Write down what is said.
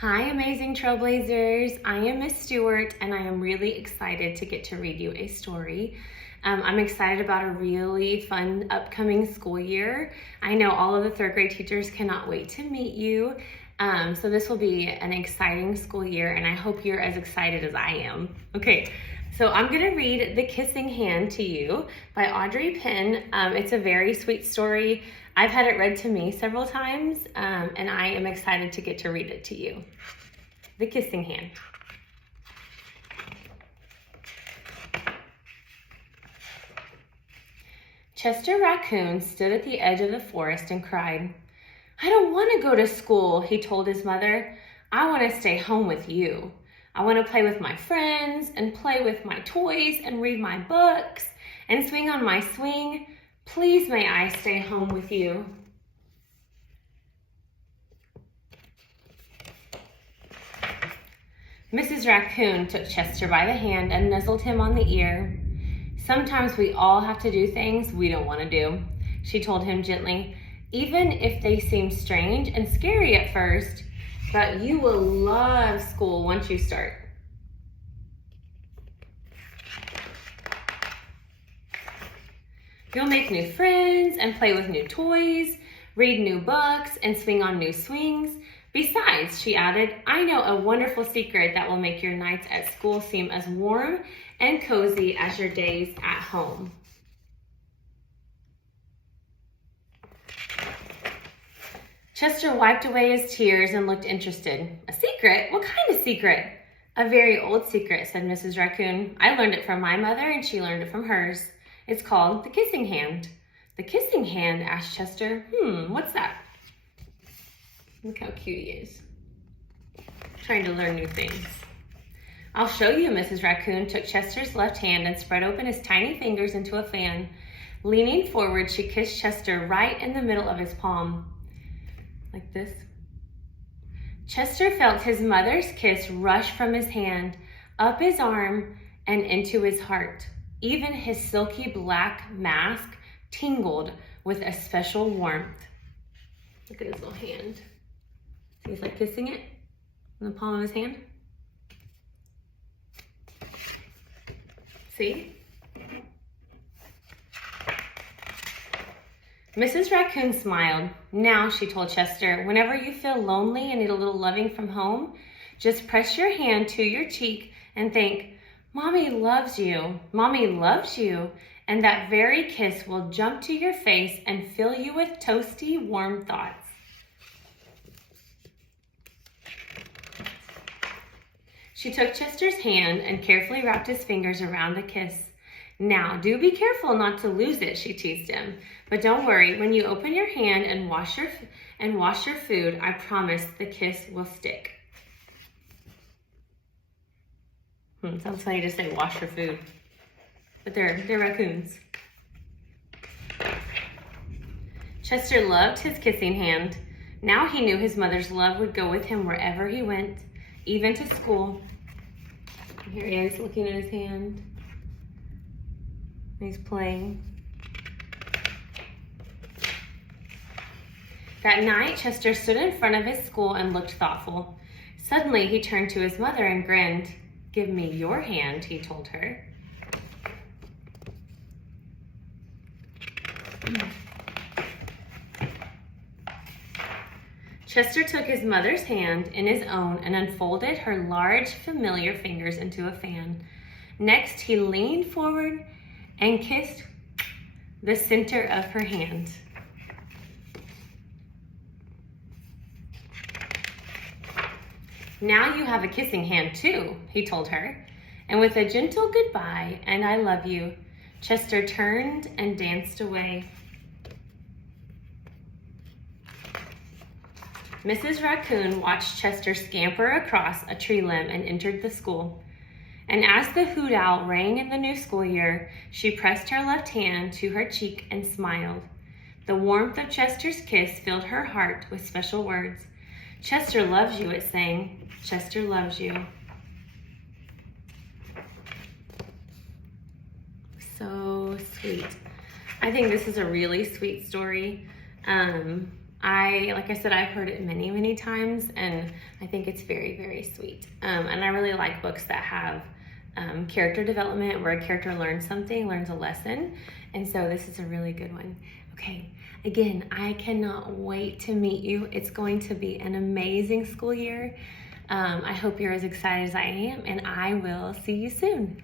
Hi, amazing trailblazers. I am Miss Stewart, and I am really excited to get to read you a story. I'm excited about a really fun upcoming school year. I know all of the third grade teachers cannot wait to meet you. So this will be an exciting school year, and I hope you're as excited as I am. Okay, so I'm gonna read The Kissing Hand to you by Audrey Penn. It's a very sweet story. I've had it read to me several times, and I am excited to get to read it to you. The Kissing Hand. Chester Raccoon stood at the edge of the forest and cried. "I don't want to go to school," he told his mother. "I want to stay home with you. I want to play with my friends and play with my toys and read my books and swing on my swing. Please may I stay home with you." Mrs. Raccoon took Chester by the hand and nuzzled him on the ear. "Sometimes we all have to do things we don't want to do," she told him gently, "even if they seem strange and scary at first. But you will love school once you start." "You'll make new friends and play with new toys, read new books, and swing on new swings. Besides," she added, "I know a wonderful secret that will make your nights at school seem as warm and cozy as your days at home." Chester wiped away his tears and looked interested. "A secret? What kind of secret?" "A very old secret," said Mrs. Raccoon. "I learned it from my mother and she learned it from hers. It's called the kissing hand." "The kissing hand?" asked Chester. What's that?" Look how cute he is. Trying to learn new things. "I'll show you." Mrs. Raccoon took Chester's left hand and spread open his tiny fingers into a fan. Leaning forward, she kissed Chester right in the middle of his palm. Like this. Chester felt his mother's kiss rush from his hand, up his arm, and into his heart. Even his silky black mask tingled with a special warmth. Look at his little hand. See, he's like kissing it in the palm of his hand. See? Mrs. Raccoon smiled. "Now," she told Chester, "whenever you feel lonely and need a little loving from home, just press your hand to your cheek and think, 'Mommy loves you, Mommy loves you,' and that very kiss will jump to your face and fill you with toasty, warm thoughts." She took Chester's hand and carefully wrapped his fingers around the kiss. "Now, do be careful not to lose it," she teased him. "But don't worry, when you open your hand and wash your food, I promise the kiss will stick." Sounds funny to say wash your food, but they're raccoons. Chester loved his kissing hand. Now he knew his mother's love would go with him wherever he went, even to school. Here he is looking at his hand. He's playing. That night, Chester stood in front of his school and looked thoughtful. Suddenly, he turned to his mother and grinned. "Give me your hand," he told her. Chester took his mother's hand in his own and unfolded her large, familiar fingers into a fan. Next, he leaned forward and kissed the center of her hand. "Now you have a kissing hand too," he told her. And with a gentle goodbye and "I love you," Chester turned and danced away. Mrs. Raccoon watched Chester scamper across a tree limb and entered the school. And as the hoot owl rang in the new school year, she pressed her left hand to her cheek and smiled. The warmth of Chester's kiss filled her heart with special words. "Chester loves you," it sang. "Chester loves you." So sweet. I think this is a really sweet story. Like I said, I've heard it many, many times, and I think it's very, very sweet. And I really like books that have character development, where a character learns something, learns a lesson. And so this is a really good one. Okay, again, I cannot wait to meet you. It's going to be an amazing school year. I hope you're as excited as I am, and I will see you soon.